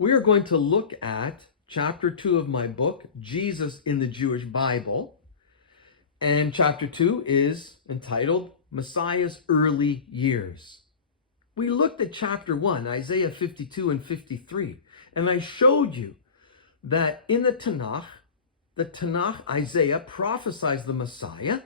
We are going to look at chapter 2 of my book, Jesus in the Jewish Bible. And chapter 2 is entitled Messiah's Early Years. We looked at chapter 1, Isaiah 52 and 53, and I showed you that in the Tanakh, Isaiah prophesies the Messiah,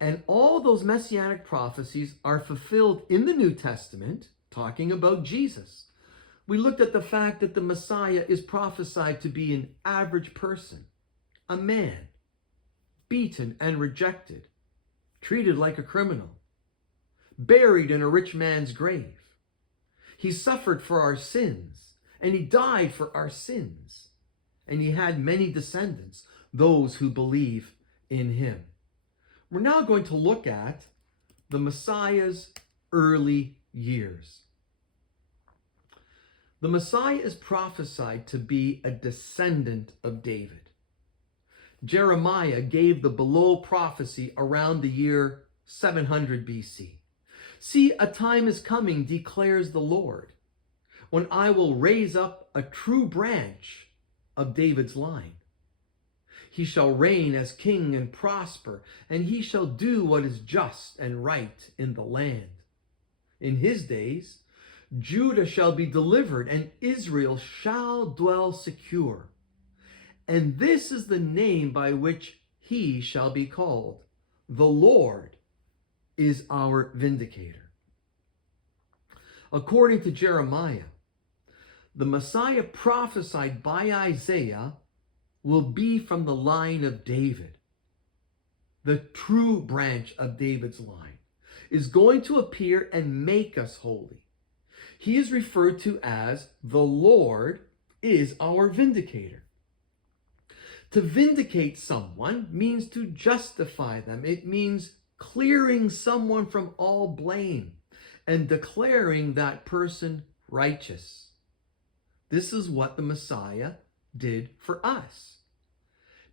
and all those messianic prophecies are fulfilled in the New Testament, talking about Jesus. We looked at the fact that the Messiah is prophesied to be an average person, a man, beaten and rejected, treated like a criminal, buried in a rich man's grave. He suffered for our sins, and he died for our sins. And he had many descendants, those who believe in him. We're now going to look at the Messiah's early years. The Messiah is prophesied to be a descendant of David. Jeremiah gave the below prophecy around the year 700 BC. See, a time is coming, declares the Lord, when I will raise up a true branch of David's line. He shall reign as king and prosper, and he shall do what is just and right in the land. In his days, Judah shall be delivered, and Israel shall dwell secure. And this is the name by which he shall be called. The Lord is our vindicator. According to Jeremiah, the Messiah prophesied by Isaiah will be from the line of David. The true branch of David's line is going to appear and make us holy. He is referred to as the Lord is our vindicator. To vindicate someone means to justify them. It means clearing someone from all blame and declaring that person righteous. This is what the Messiah did for us.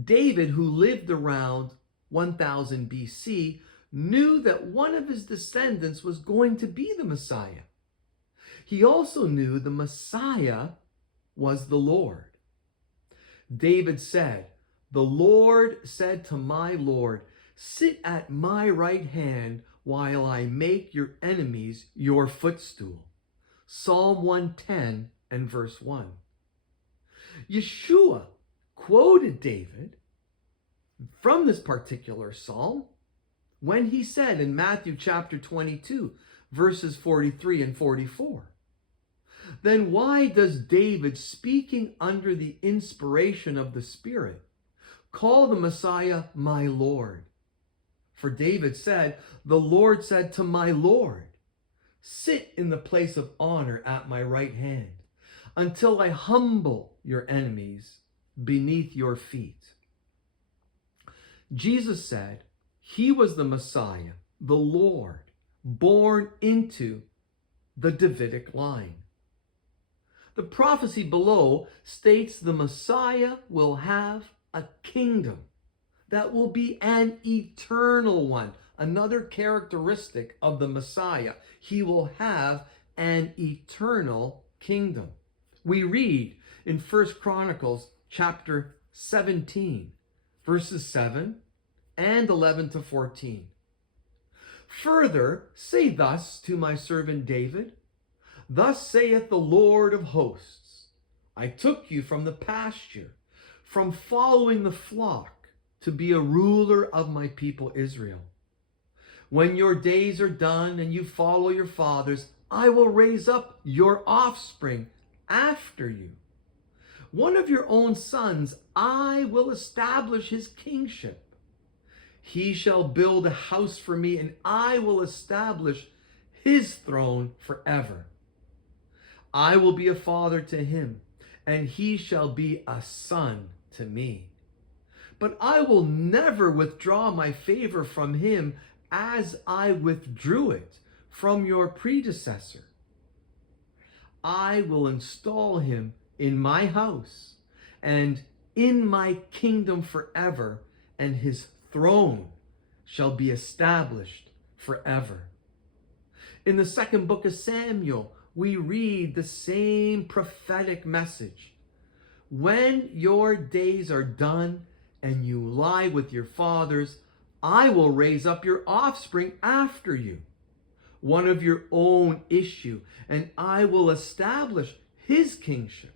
David, who lived around 1000 BC, knew that one of his descendants was going to be the Messiah. He also knew the Messiah was the Lord. David said, "The Lord said to my Lord, sit at my right hand while I make your enemies your footstool." Psalm 110 and verse 1. Yeshua quoted David from this particular psalm when he said in Matthew chapter 22, verses 43 and 44. Then why does David, speaking under the inspiration of the Spirit, call the Messiah my Lord? For David said, "The Lord said to my Lord, sit in the place of honor at my right hand, until I humble your enemies beneath your feet." Jesus said he was the Messiah, the Lord, born into the Davidic line. The prophecy below states the Messiah will have a kingdom that will be an eternal one. Another characteristic of the Messiah, he will have an eternal kingdom. We read in 1 Chronicles chapter 17, verses 7 and 11 to 14. Further, say thus to my servant David, "Thus saith the Lord of hosts, I took you from the pasture, from following the flock, to be a ruler of my people Israel. When your days are done and you follow your fathers, I will raise up your offspring after you. One of your own sons, I will establish his kingship. He shall build a house for me, and I will establish his throne forever. I will be a father to him, and he shall be a son to me. But I will never withdraw my favor from him as I withdrew it from your predecessor. I will install him in my house and in my kingdom forever, and his throne shall be established forever." In the second book of Samuel, we read the same prophetic message. When your days are done and you lie with your fathers, I will raise up your offspring after you, one of your own issue, and I will establish his kingship.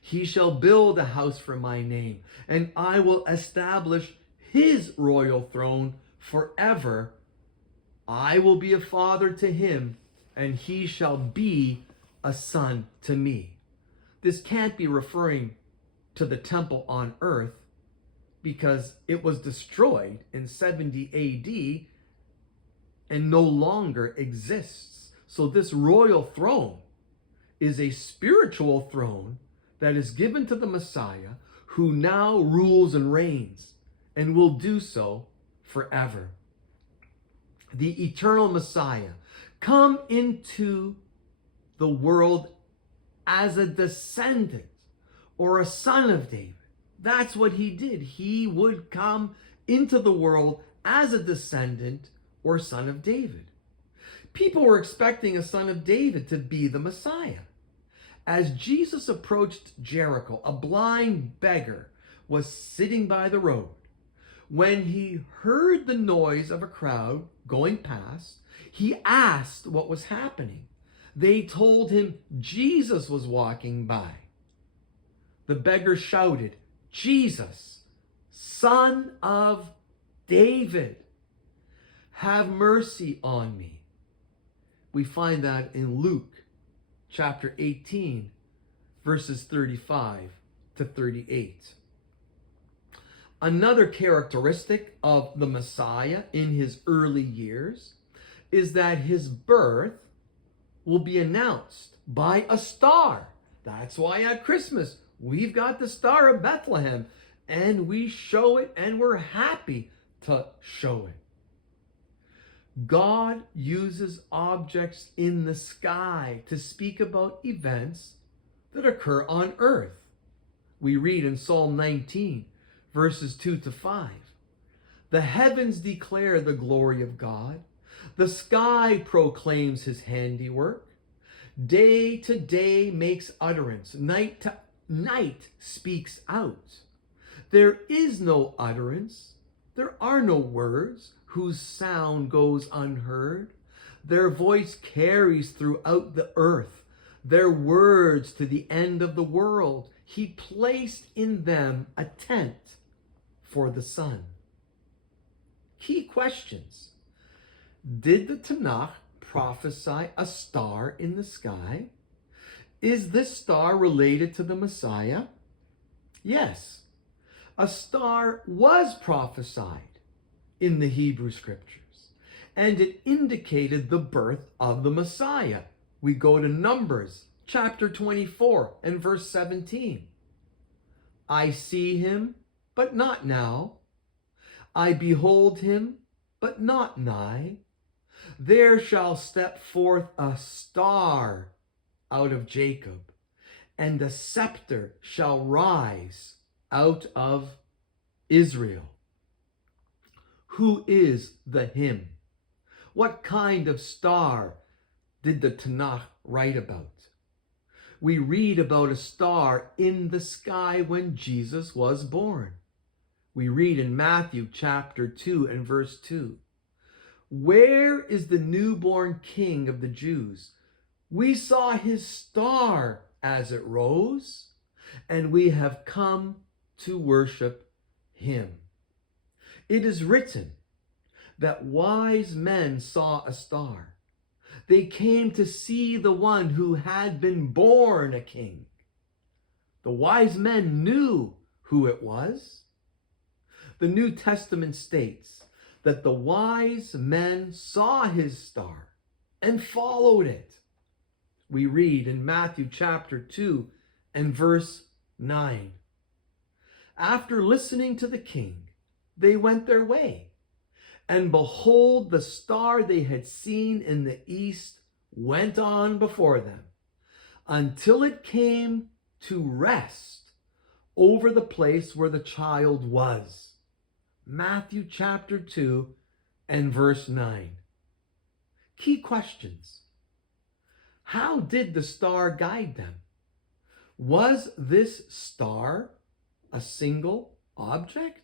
He shall build a house for my name, and I will establish his royal throne forever. I will be a father to him, and he shall be a son to me. This can't be referring to the temple on earth, because it was destroyed in 70 AD and no longer exists. So this royal throne is a spiritual throne that is given to the Messiah, who now rules and reigns and will do so forever. The eternal Messiah come into the world as a descendant or a son of David. That's what he did. He would come into the world as a descendant or son of David. People were expecting a son of David to be the Messiah. As Jesus approached Jericho, a blind beggar was sitting by the road. When he heard the noise of a crowd going past, he asked what was happening. They told him Jesus was walking by. The beggar shouted, "Jesus, Son of David, have mercy on me." We find that in Luke chapter 18, verses 35 to 38. Another characteristic of the Messiah in his early years is that his birth will be announced by a star. That's why at Christmas we've got the Star of Bethlehem, and we show it, and we're happy to show it. God uses objects in the sky to speak about events that occur on earth. We read in Psalm 19, verses 2 to 5. The heavens declare the glory of God. The sky proclaims his handiwork. Day to day makes utterance. Night to night speaks out. There is no utterance. There are no words whose sound goes unheard. Their voice carries throughout the earth, their words to the end of the world. He placed in them a tent for the sun. Key questions. Did the Tanakh prophesy a star in the sky? Is this star related to the Messiah? Yes. A star was prophesied in the Hebrew scriptures, and it indicated the birth of the Messiah. We go to Numbers chapter 24 and verse 17. I see him, but not now. I behold him, but not nigh. There shall step forth a star out of Jacob, and a scepter shall rise out of Israel. Who is the him? What kind of star did the Tanakh write about? We read about a star in the sky when Jesus was born. We read in Matthew chapter 2 and verse 2. Where is the newborn King of the Jews? We saw his star as it rose, and we have come to worship him. It is written that wise men saw a star. They came to see the one who had been born a king. The wise men knew who it was. The New Testament states that the wise men saw his star and followed it. We read in Matthew chapter 2 and verse 9. After listening to the king, they went their way, and behold, the star they had seen in the east went on before them, until it came to rest over the place where the child was. Matthew chapter 2 and verse 9. Key questions. How did the star guide them? Was this star a single object?